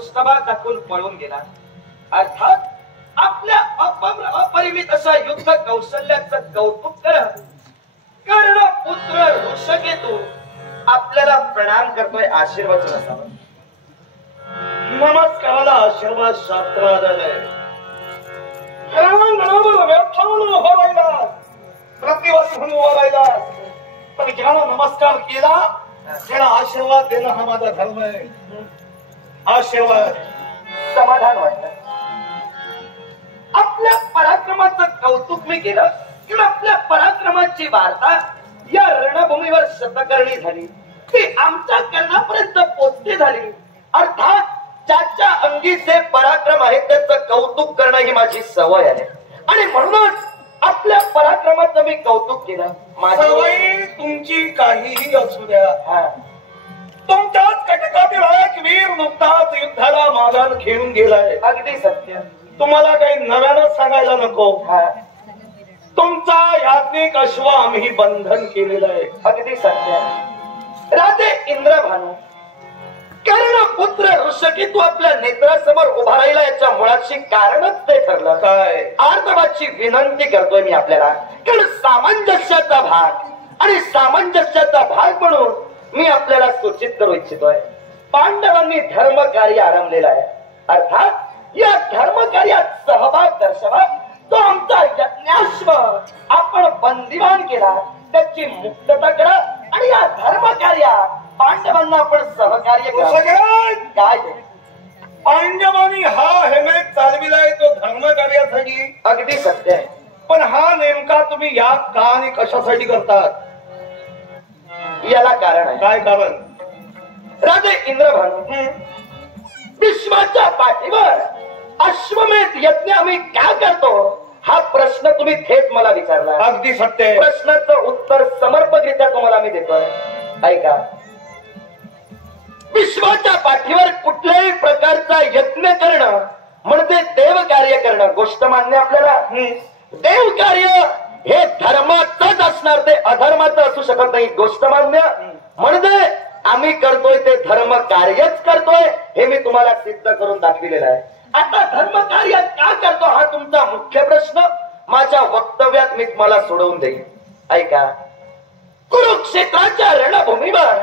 पृष्ठभाग दाखवून पळून गेला. अर्थात आपल्या अपरिमित अशा युद्ध कौशल्याचं कौतुक करत कर्ण पुत्र ऋषकेतू आपल्याला प्रणाम करतोय. आशीर्वचन असावं. नमस्काराला आशीर्वाद शास्त्रालय प्रतिवादी म्हणून उभा राहिला. पण ज्याला नमस्कार केला त्याला आशीर्वाद देणं हा माझा धर्म आहे. आशीर्वाद समाधान वाटलं. आपल्या पराक्रमाचं कौतुक मी केलं किंवा आपल्या पराक्रमाची वार्ता या रणभूमीवर शतकर्णी झाली. ती आमच्या कर्णापर्यंत पोचती झाली. अर्थात ज्याच्या अंगीचे पराक्रम आहे त्याचं कौतुक करणं ही माझी सवय आहे आणि म्हणूनच आपल्या पराक्रमाचं मी कौतुक केलं. सवय तुमची काहीही असू द्या, तुमच्याच कटकातील एक वीर नुकताच युद्धाला माघार घेऊन गेलाय. अगदी सत्य. तुम्हाला काही नव्यानं सांगायला नको. तुमचा याज्ञिक अश्व आम्ही बंधन केलेलं आहे. अगदी सत्य. राजे इंद्रभानू कर्ण पुत्र ऋषकेतू आपल्या नेत्रासमोर उभा राहिला. याच्या मुळाशी कारणच ते ठरलं. काय? आर्तवाची विनंती करतोय मी आपल्याला, कारण सामंजस्याचा भाग आणि सामंजस्याचा भाग म्हणून मी आपल्याला सूचित करू इच्छितोय. पांडवांनी धर्म कार्य आरंभलेलं आहे. अर्थात या धर्म कार्यात सहभाग दर्शवा. तो आमचा यज्ञाश्व आपण बंदिवान केला, त्याची मुक्तता करा आणि या धर्म कार्यात पांडवांना आपण सहकार्य करा. काय पांडवांनी हा हेमेत चालविलाय तो धर्म कार्यासाठी. अगदी सत्य आहे. पण हा नेमका तुम्ही या का आणि कशासाठी करतात? याला कारण आहे. काय कारण? राजे इंद्रभानू विश्वाच्या पाठीवर अश्वमेध यज्ञ आम्ही का करतो हा प्रश्न तुम्ही थेट मला विचारला. अगदी सत्य. प्रश्नाचं उत्तर समर्पकरित्या तुम्हाला मी देतोय. ऐका. विश्वाच्या पाठीवर कुठल्याही प्रकारचा यज्ञ करणं म्हणजे देव कार्य करणं. गोष्ट मान्य आपल्याला. देव कार्य हे धर्माचंच असणार, ते अधर्माचं असू शकत नाही. गोष्ट मान्य. म्हणजे आम्ही करतोय ते धर्म कार्यच करतोय हे मी तुम्हाला सिद्ध करून दाखविलेलं आहे. आता धर्म कार्य का करतो हा तुमचा मुख्य प्रश्न माझ्या वक्तव्यात मी तुम्हाला सोडवून देईन. ऐका. कुरुक्षेत्राच्या रणभूमीवर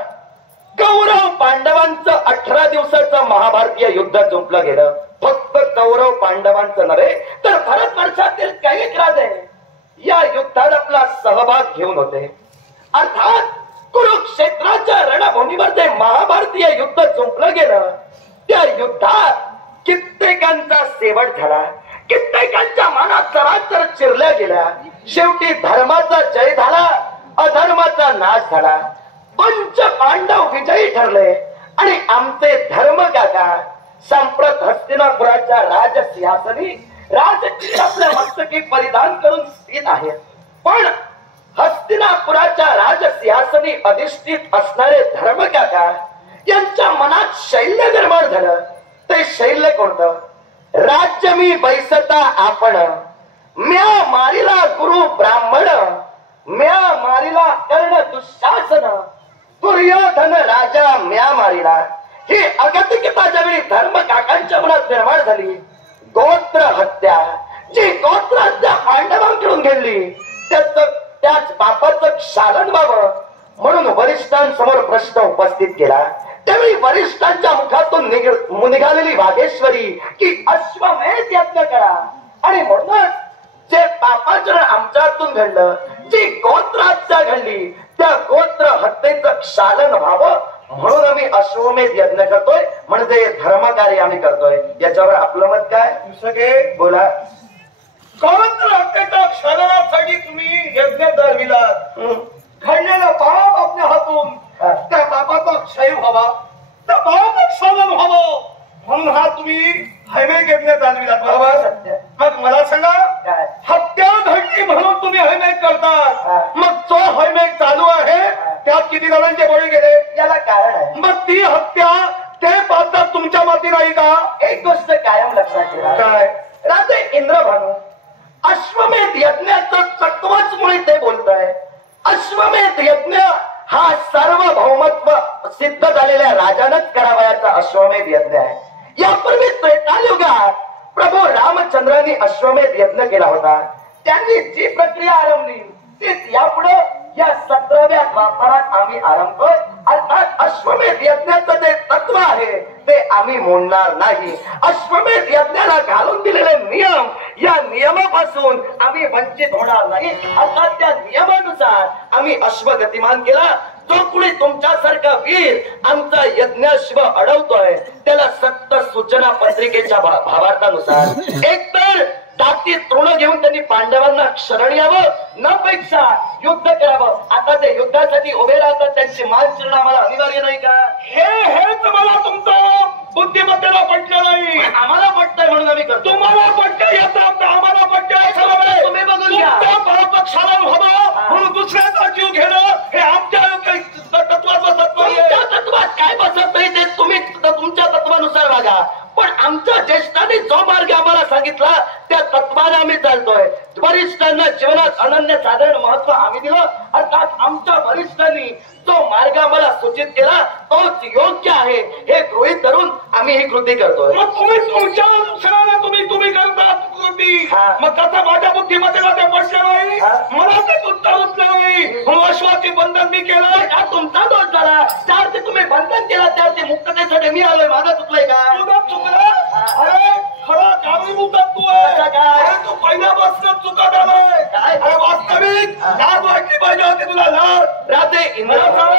कौरव पांडवांचं 18 दिवसाचं महाभारतीय युद्ध जुंपलं गेलं. फक्त कौरव पांडवांचं नव्हे तर भारतवर्षातील काही राजे या युद्धात आपला सहभाग घेऊन होते. अर्थात कुरुक्षेत्राच्या रणभूमीवर ते महाभारतीय युद्ध जुंपलं गेलं. त्या युद्धात कित्येकांचा शेवट झाला, कित्येकांच्या मनात चराचर चिरल्या गेल्या. शेवटी धर्माचा जय झाला, अधर्माचा नाश झाला. पंच पांडव विजयी ठरले आणि आमचे धर्म काका सांप्रत हस्तिनापुराच्या राजसिंहासनी राजकीय आपल्या मस्तकी परिधान करून स्थित आहेत. पण हस्तिनापुराच्या राजसिंहासनी अधिष्ठित असणारे धर्म काका यांच्या मनात शैल्य निर्माण झालं. ते शैल्य कोणतं? राज्य मी बैसता आपण, म्या मारिला गुरु ब्राह्मण, म्या मारिला कर्ण दुःशासन, दुर्योधन राजा म्या मारिला. ही अगतिकता ज्यावेळी धर्म काकांच्या मनात निर्माण झाली, गोत्र हत्या जी गोत्र हत्या पांडवांकडून घडली त्याच पापाचं क्षालन व्हावं म्हणून वरिष्ठांसमोर प्रश्न उपस्थित केला. त्यावेळी वरिष्ठांच्या मुखातून निघालेली वाघेश्वरी की अश्वमेध यज्ञ करा आणि म्हणूनच जे पापाचरण आमच्या हातून घडलं, जी गोत्र हत्या घडली त्या गोत्र हत्येचं क्षालन व्हावं म्हणून आम्ही अश्वमेध यज्ञ करतोय, म्हणजे धर्मकार्य आम्ही करतोय. याच्यावर आपलं मत काय? सगळे बोला. गोत्र हत्येच्या क्षालनासाठी तुम्ही यज्ञ चालविलात. घडलेला पाप आपल्या हातून त्या पापाचा क्षय व्हावा, त्या पापाचं क्षालन व्हावं म्हणून हा तुम्ही हैमेक यज्ञ चालविलात. बरोबर? सत्य. मग मला सांगा, काय? हत्या घडली म्हणून तुम्ही हैमेक करतात. मग जो हैमेक चालू आहे त्यात किती जणांचे बळी गेले? याला कारण आहे. मग ती हत्या ते पाहतात तुमच्या माती नाही का? एक गोष्ट कायम लक्षात ठेवा. काय? राजे इंद्रभानू अश्वमेध यज्ञाचं तत्वच मुळे ते बोलताय. अश्वमेध यज्ञ हा सार्वभौमत्व सिद्ध झालेल्या राजानंच करावयाचा अश्वमेध यज्ञ आहे. यापूर्वी त्रेतायुगात प्रभू रामचंद्रांनी अश्वमेध यज्ञ केला होता. त्यांनी जी प्रक्रिया आरंभली तीच यापुढे या 17व्या द्वापारात आम्ही आरंभतोय. अर्थात अश्वमेध यज्ञाचं जे तत्व आहे ते आम्ही मोडणार नाही. अश्वमेध यज्ञाला घालून दिलेले नियम, या नियमापासून आम्ही वंचित होणार नाही. अर्थात त्या नियमानुसार आम्ही अश्व गतिमान केला. जो कुणी तुमच्यासारखा वीर आमचा यज्ञाश्व अडवतोय त्याला सक्त सूचना पत्रिकेच्या भावार्थानुसार एकतर दाती तृण घेऊन त्यांनी पांडवांना शरण यावं, न पेक्षा युद्ध करावं. आता ते युद्धासाठी उभे राहतात, त्यांची मान चिरणं आम्हाला अनिवार्य नाही का? हेच मला तुमचं बुद्धिमत्तेला पटलं नाही. आम्हाला पटतंय म्हणून आम्ही करतो. तुम्हाला पटतं येतं, आम्हाला पटतं. तुम्ही बघून घ्या. पक्षाला व्हावं म्हणून दुसऱ्याचा जीव घेणं हे आमच्या तत्वाचं तत्व आहे. तुमच्या तत्वात काय बसत नाही ते तुम्ही तुमच्या तत्वानुसार वागा. पण आमच्या ज्येष्ठांनी जो मार्ग आम्हाला सांगितला त्या तत्वाने आम्ही चालतोय. वरिष्ठांना जीवनात अनन्य साधारण महत्व आम्ही दिलं. अर्थात आमच्या वरिष्ठांनी जो मार्ग आम्हाला सूचित केला तोच योग्य आहे हे गृहीत धरून आम्ही ही कृती करतोय. मग तुम्ही तुमच्या अनुसाराने तुम्ही करतात कृती. मग कसं माझ्या बुद्धिमत्तेला ते पटलं नाही, मला ते उत्तर उचलं नाही म्हणून अश्वाची बंधन मी केलं. हा तुमचा दोष झाला. त्यावर ते तुम्ही बंधन केला, त्यावर ते मुक्ततेसाठी मी आलोय. माझं चुकलंय का? तुझं चुकलं. अरे खरा कारणीभूत तू आहे. काय तू पहिल्यापासून चुकत आलोय. अरे वास्तविक लाज वाटली पाहिजे होती तुला. लाज राधे इंद्र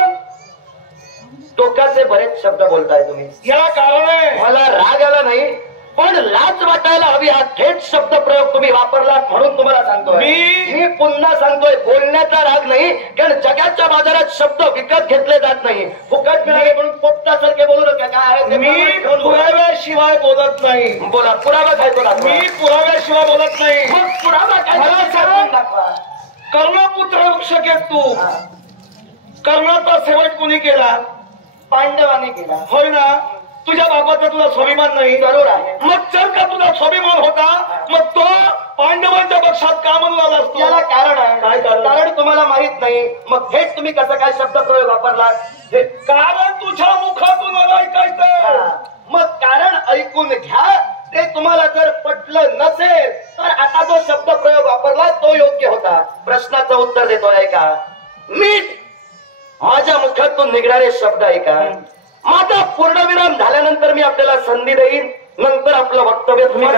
टोकाचे बरेच शब्द बोलताय तुम्ही. या कारणे मला राग आला नाही, पण लाज वाटायला हवी हा थेट शब्द प्रयोग तुम्ही वापरलात म्हणून तुम्हाला सांगतोय. मी पुन्हा सांगतोय, बोलण्याचा राग नाही, कारण जगाच्या बाजारात शब्द विकत घेतले जात नाही. फुकट मिळाले म्हणून पोपटासारखे बोलू नका. काय मी पुराव्याशिवाय बोलत नाही. बोला, पुरावा काय बोला. मी पुराव्याशिवाय बोलत नाही. मग पुरावा काय मला सांग. कर्णपुत्र वृक्ष घेत तू. कर्णाचा शेवट कोणी केला? पांडवांनी केला. होय ना? तुझ्या बाबाचा तुला स्वाभिमान नाही? जरूर आहे. मग जर का तुझा स्वाभिमान होता मग तो पांडवांच्या पक्षात का म्हणून आला असतो? याला कारण आहे. काय कारण? कारण तुम्हाला माहित नाही. मग थेट तुम्ही कसं काय शब्द प्रयोग वापरला? कारण तुझ्या मुखातून ऐकायचं. मग कारण ऐकून घ्या. ते तुम्हाला जर पटलं नसेल तर आता जो शब्द प्रयोग वापरला तो योग्य होता. प्रश्नाचं उत्तर देतोय ऐका. मीठ माझ्या मुखातून निघणारे शब्द ऐका. माझा पूर्णविराम झाल्यानंतर मी आपल्याला संधी देईन. नंतर आपलं वक्तव्य तुम्ही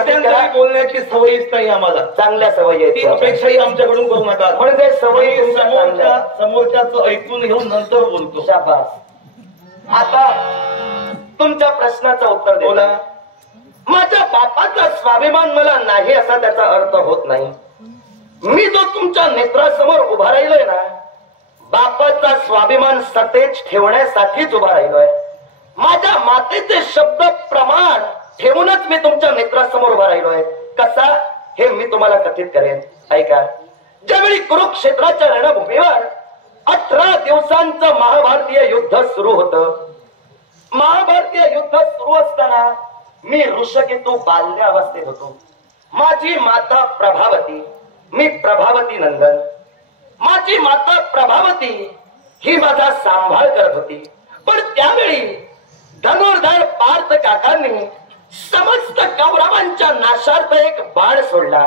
बोलण्याची सवयीच नाही आम्हाला. चांगल्या सवयी आहेत. ती अपेक्षाही आमच्याकडून करू नका. म्हणजे सवयी समोरच्याच ऐकून घेऊन नंतर बोलतो. शाबास. आता तुमच्या प्रश्नाचं उत्तर बोला. माझ्या बापाचा स्वाभिमान मला नाही असा त्याचा अर्थ होत नाही. मी जो तुमच्या नेत्रासमोर उभा राहिलोय ना, बापाचा स्वाभिमान सतेज ठेवण्यासाठीच उभा राहिलोय. माझ्या मातेचे शब्द प्रमाण ठेवूनच मी तुमच्या नेत्रासमोर उभा राहिलोय. कसा हे मी तुम्हाला कथित करेन. ऐका. ज्यावेळी कुरुक्षेत्राच्या रणभूमीवर 18 दिवसांचं महाभारतीय युद्ध सुरू होतं. महाभारतीय युद्ध सुरू असताना मी ऋषकेतू बाल्यावस्थेत होतो. माझी माता प्रभावती, मी प्रभावती नंदन. माझी माता प्रभावती ही माझा सांभाळ करत होती. पण त्यावेळी धनुर्धर पार्थ काकांनी समस्त कौरवांच्या नाशार्थ एक बाण सोडला.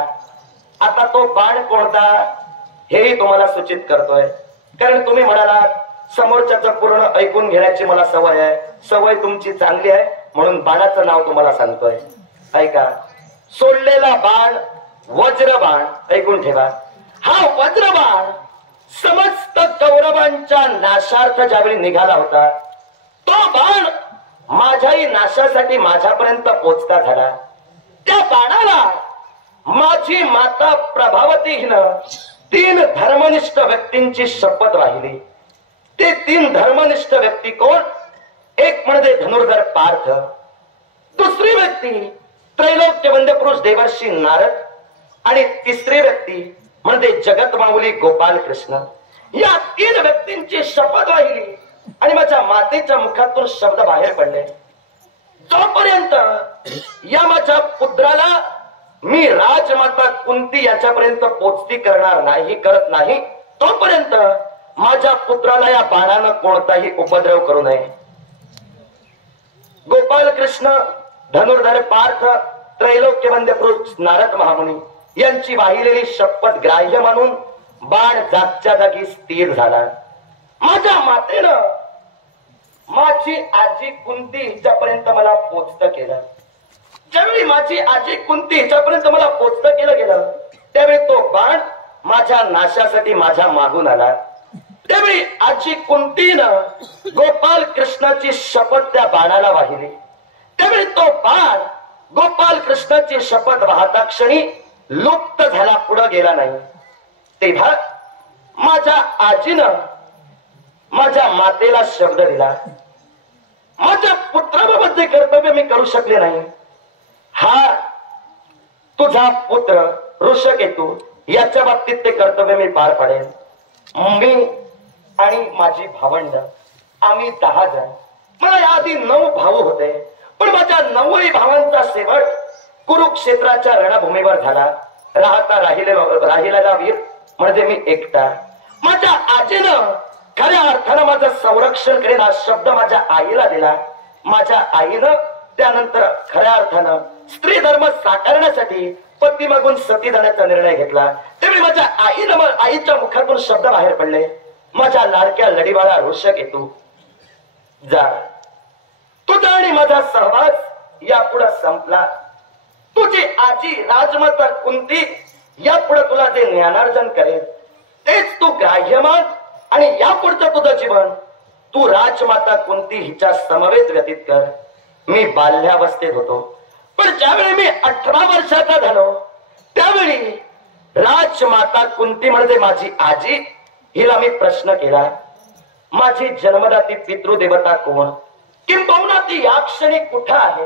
आता तो बाण कोणता हेही तुम्हाला सूचित करतोय. कारण तुम्ही म्हणालात समोरच्याचं पूर्ण ऐकून घेण्याची मला सवय आहे. सवय तुमची चांगली आहे म्हणून बाणाचं नाव तुम्हाला सांगतोय. ऐका. सोडलेला बाण वज्रबाण. ऐकून ठेवा. हा वज्रबाण समस्त कौरवांच्या नाशार्थ ज्यावेळी निघाला होता तो बाण माझ्याही नाशासाठी माझ्यापर्यंत पोचता झाला. त्या बाणाला माझी माता प्रभावती हिनं 3 धर्मनिष्ठ व्यक्तींची शपथ वाहिली. ते 3 धर्मनिष्ठ व्यक्ती कोण? एक म्हणजे धनुर्धर पार्थ, दुसरी व्यक्ती त्रैलोक्य वंद्य पुरुष देवर्षी नारद आणि तिसरी व्यक्ती म्हणजे जगत माऊली गोपाल कृष्ण. या 3 व्यक्तींची शपथ वाहिली आणि माझ्या मातेच्या मुखातून शब्द बाहेर पडले. जोपर्यंत या माझ्या पुत्राला मी राजमाता कुंती याच्यापर्यंत पोचती करत नाही तोपर्यंत माझ्या पुत्राला या बाणानं कोणताही उपद्रव करू नये. गोपाल कृष्ण धनुर्धर पार्थ, त्रैलोक्य वंद्य पुरुष नारद महामुनी यांची वाहिलेली शपथ ग्राह्य मानून बाण जागच्या जागी स्थिर झाला. माझ्या मातेनं माझी आजी कुंती हिच्यापर्यंत मला पोचत केलं. ज्यावेळी माझी आजी कुंती हिच्यापर्यंत मला पोचत केलं गेलं, त्यावेळी तो बाण माझ्या नाशासाठी माझ्या मागून आला. त्यावेळी आजी कुंतीनं गोपाल कृष्णाची शपथ त्या बाणाला वाहिली. त्यावेळी तो बाण गोपाल कृष्णाची शपथ वाहता क्षणी लुप्त झाला, पुढे गेला नाही. तेव्हा माझ्या आजीनं माझ्या मातेला शब्द दिला, माझ्या पुत्राबाबत जे कर्तव्य मी करू शकले नाही, हा तुझा पुत्र ऋषकेतू याच्या बाबतीत ते कर्तव्य मी पार पाडेन. मी आणि माझी भावंड आम्ही 10 जण. मला याआधी 9 भाऊ होते, पण माझ्या 9ही भावांचा शेवट कुरुक्षेत्राच्या रणभूमीवर झाला. राहिलेला वीर म्हणजे मी एकटा. माझ्या आजीनं खऱ्या अर्थानं माझं संरक्षण करेन हा शब्द माझ्या आईला दिला. माझ्या आईनं त्यानंतर खऱ्या अर्थानं स्त्री धर्म साकारण्यासाठी पती मागून सती जाण्याचा निर्णय घेतला. त्यावेळी माझ्या आईच्या मुखातून शब्द बाहेर पडले, माझ्या लाडक्या लढीवाळा ऋषकेतू जा, तुझा आणि माझा सहवास यापुढे संपला. तुझी आजी राजमाता कुंती यापुढे तुला जे ज्ञानार्जन करेल तेच तू ग्राह्य मान आणि यापुढचं तुझं जीवन तू राजमाता कुंती हिच्या समवेत व्यतीत कर. मी बाल्यावस्थेत होतो, पण ज्यावेळी मी 18 वर्षाचा झालो त्यावेळी राजमाता कुंती म्हणजे माझी आजी हिला मी प्रश्न केला, माझी जन्मदाती पितृदेवता कोण, किंबहुना ती या क्षणी कुठं आहे.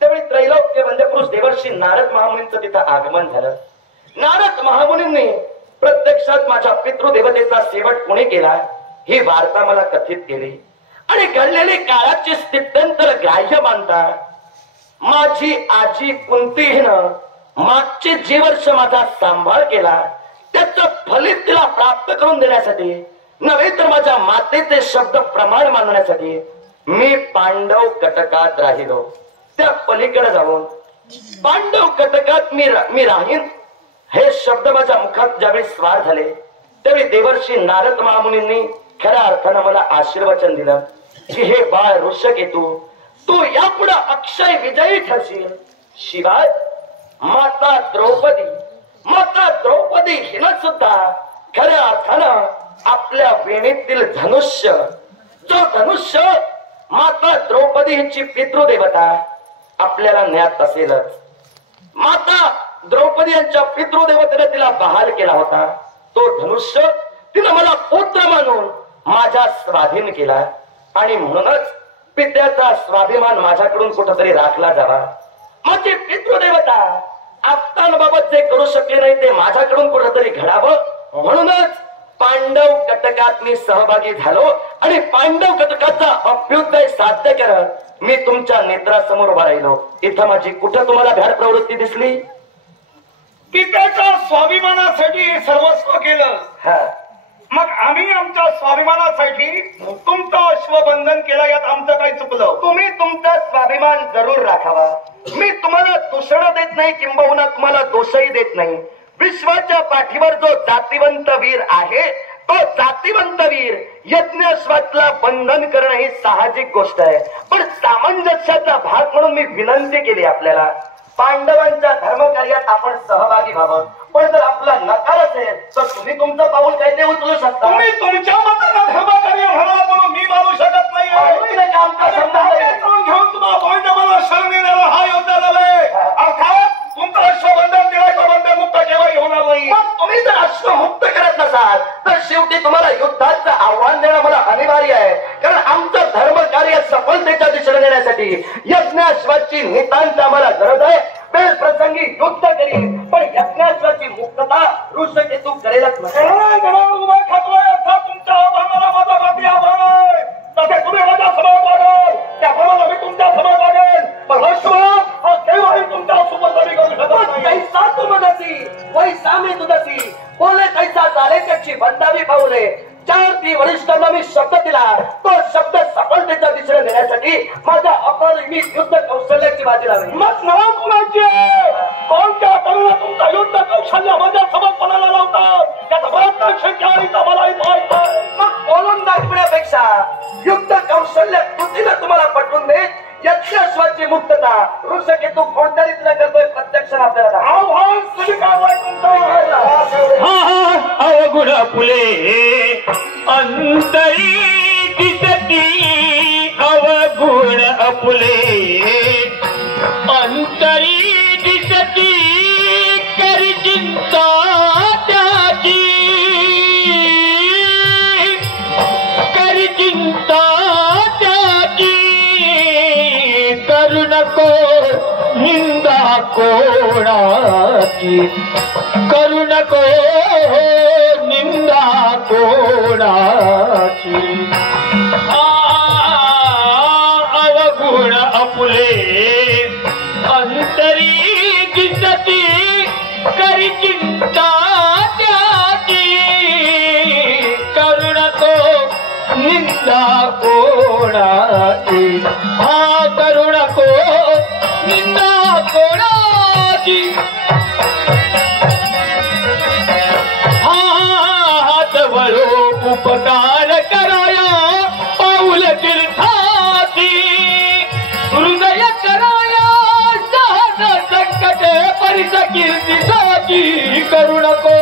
त्यावेळी त्रैलोक्य वंद्य पुरुष देवर्षी नारद महामुनींचं तिथं आगमन झालं. नारद महामुनींनी प्रत्यक्षात माझ्या पितृदेवतेचा शेवट कोणी केला ही वार्ता मला कथित केली आणि घडलेली काळाची स्थित्यंतर ग्राह्य मानता माझी आजी कुंती हिनं मागचे जे वर्ष माझा सांभाळ केला त्याचं फलित तिला प्राप्त करून देण्यासाठी नव्हे तर माझ्या मातेचे शब्द प्रमाण मानण्यासाठी मी पांडव कटकात राहिलो. त्या पलीकडे जाऊन पांडव कटकात मी राहीन हे शब्द माझ्या मुखात ज्यावेळी स्वार झाले त्यावेळी देवर्षी नारद महामुनींनी खऱ्या अर्थानं मला आशीर्वचन दिलं की हे बाळ ऋषकेतू तू यापुढे अक्षय विजयी ठरशील. शिवाय माता द्रौपदी हिनं सुद्धा खऱ्या अर्थानं आपल्या वेणीतील धनुष्य माता द्रौपदी हिची पितृदेवता आपल्याला ज्ञात असेलच. माता द्रौपदी यांच्या पितृदेवतेने तिला बहाल केला होता. तो धनुष्य तिनं मला पुत्र मानून माझ्या स्वाधीन केला आणि म्हणूनच पित्याचा स्वाभिमान माझ्याकडून कुठेतरी राखला जावा. माझी पितृदेवता आपतांबाबत जे करू शकले नाही ते माझ्याकडून कुठेतरी घडावं म्हणूनच पांडव कटकात मी सहभागी झालो आणि पांडव कटकाचा अभ्युदय साध्य करत मी तुमच्या नेत्रासमोर उभा राहिलो. इथं माझी कुठं तुम्हाला भ्याड प्रवृत्ती दिसली? पित्याच्या स्वाभिमानासाठी सर्वस्व केलं. मग आम्ही आमच्या स्वाभिमानासाठी तुमचं अश्वबंधन केलं, यात आमचं काही चुकलं? तुम्ही तुमचा स्वाभिमान जरूर राखावा. मी तुम्हाला दूषण देत नाही किंबहुना तुम्हाला दोषही देत नाही. विश्वाच्या पाठीवर जो जातिवंत वीर आहे तो जातिवंत वीर यज्ञाश्वातला बंधन करणं ही साहजिक गोष्ट आहे. पण सामंजस्याचा भाग म्हणून मी विनंती केली आपल्याला पांडवांच्या धर्मकार्यात आपण सहभागी व्हावं. पण जर आपला नकार असेल तर तुम्ही तुमचं पाऊल काय ते उचलू शकता. तुम्ही तुमच्या मताला धर्मकार्य म्हणाला म्हणून मी मानू शकत नाही. घेऊन तुम्हाला मला शरण देण्याला हा योद्धा झालाय. अर्थात तुमचं अश्वबंधन दिलायचं बंधन मुक्त केव्हाही होणार नाही. तुम्ही जर अश्वमुक्त करत नसाल तर शेवटी तुम्हाला युद्धाचं आव्हान देणं मला अनिवार्य आहे. कारण आमचं धर्मकार्य सफलतेच्या दिशेने नेण्यासाठी यज्ञाश्वाची नितांत आम्हाला गरज आहे. बेल प्रसंगी युद्ध करी पण यज्ञाश्वाची मुक्तता ऋषकेतू करेलच नाही. उभा खातोय अर्थात तुमच्या आव्हानाला माझा बाती आव्हान आहे. तसे तुम्ही माझ्या समोर वागेल त्याप्रमाणे मी तुमच्या समोर वागेल. पण हा केव्हाही तुमच्या सुपरदारी करू शकत नाही. कैसा तू मदसी वैसा मी तुझसी बोले कैसा चाले त्याची बंदावी पाऊले. 4 वरिष्ठांना मी शब्द दिला तो शब्द सफलतेच्या दिशेने नेण्यासाठी माझ्या अपरिमित युद्ध कौशल्याची बाजी लावेल. मग नाव कुणाची आहे? कोणत्या तरुणा तुमचा युद्ध कौशल्य माझ्या समोर पणाला लावतात त्याचा प्रत्यक्ष ज्ञानीचा मलाही माहित आहे. मग बोलून दाखवण्यापेक्षा युद्ध कौशल्य कृतीनं तुम्हाला पटवून दे. यज्ञाश्वाची मुक्तता ऋषकेतू कोणत्या रीतीने करतोय प्रत्यक्ष आपल्याला आव्हान स्वीकारलंय तुमचं. अवगुण फुले अंतरी दिसती अवगुण अपुले अंतरी दिसती करी चिंता त्याची करी चिंता त्याची करू नको निंदा कोणाची करू नको निंदा कोणाची अवगुण अपुले अंतरी दिसती करी चिंता त्याची करू नको निंदा कोणाची करू नको निंदा कोणाची हात वळो उपकार कराया पाऊल तीर्थाची हृदय कराया सहज संकट परिस कीर्तीसाठी करू नको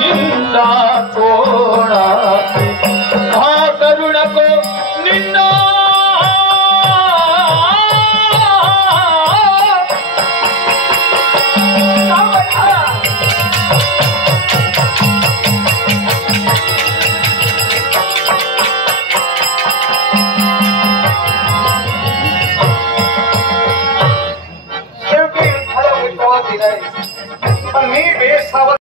निंदा कोणाची करू नको निंदा शेवटी युद्धाला विश्वास दिलाय पण मी बेसावध